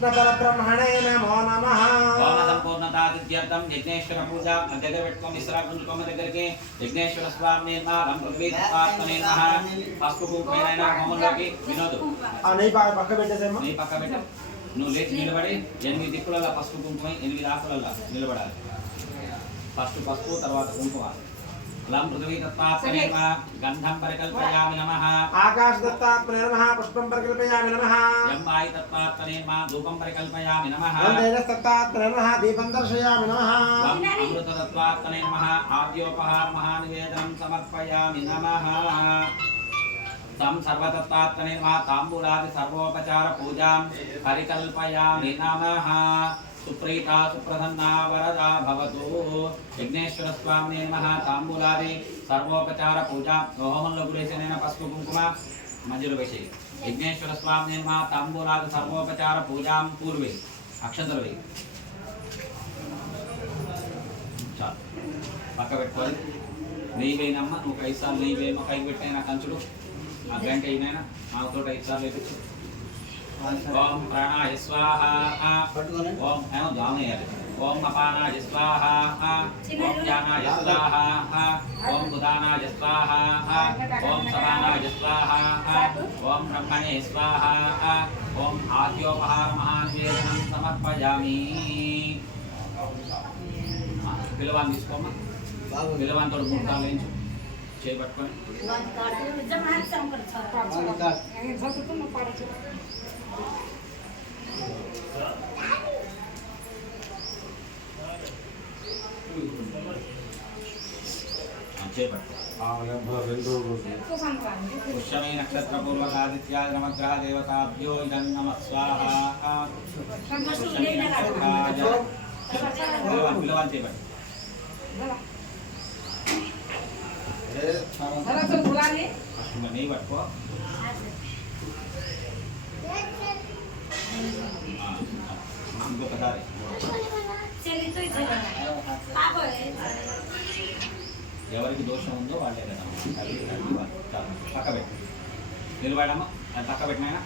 ब्रह्मणे नमो नमः। ओम संपूर्णतादित्यर्थं यज्ञेश्वर पूजा దగ్గర పెట్టుకొని ఇస్రా గుంజుకోమ దగ్గరికి యజ్ఞేశ్వర స్వామి నామం పృథ్వీ తత్వాత్మనే నమః పసుపు కుంకుమేన హోమంలోకి వినోదు ఆ నెయ్యి పక్క పెట్టేసేమో నెయ్యి పక్క పెట్టు నువ్వు లేచి నిలబడి 8 దిక్కులలో పసుపు కుంకుమ 8 ఆకులలో నిలబడాలి ఫస్ట్ పసుపు తర్వాత కుంకుమ లం పృథ్వీ తత్వాత్మనే నమః గంధం పరికల్పయామి నమః ఆకాశ తత్వాత్మనే నమః పుష్పం పరికల్పయామి నమః యం వాయు తత్వాత్మనే నమః ధూపం పరికల్పయామి నమః యం తేజస్ తత్వాత్మనే నమః దీపం దర్శయామి నమః వం అమృత తత్వాత్మనే నమః ఆద్యోపహార మహానివేదనం సమర్పయామి నమః తం సర్వతత్వాత్మనే నమః తాంబూలాది సర్వోపచార పూజాం పరికల్పయామి నమః सुप्रीता सुप्रसन्ना वरदा भवतु विघ्नेश्वर स्वामिने नमः तांबूलादि सर्वोपचार पूजा होमंलो गुरेसेन पసుపు కుంకుమ మధ్యలో వేసి విఘ్నేశ్వర స్వామినే నమః तांबूलादि सर्वोपचार పూజాం పూర్వే అక్షంతలు వేయి చాలు పక్క పెట్టుకోవాలి నెయ్యి వేయనమ్మ నువ్వు 5 సార్లు నెయ్యి వేయమ్మ పైకి పెట్టైనా కంచుడు ఆ గంట అయినా మాతో 5 సార్లు వేయించు ओम प्राणाय स्वाहा ओम एवं ध्यान है ओम अपानाय स्वाहा ओम ज्ञानाय स्वाहा ओम उदानाय स्वाहा ओम समानाय स्वाहा ओम ब्रह्मणे स्वाहा ओम आद्योपहार महानिवेदनं समर्पयामि పిలవాన్ని తీసుకోమ్మా పిలవాన్ని తోడు 3 సార్లు వేయించు చేయి పట్టుకొని पुष्यमे नक्षत्र पूर्वक आदित्याय नमग्रह देवताभ्यो इदं नमः स्वाहा पिलवान चेपट नहीं पట్టుకో ఇంకొకసారి ఎవరికి దోషం ఉందో వాళ్ళే కదా పక్క పెట్టు నిలబడమ్మా అది పక్క పెట్టినాయన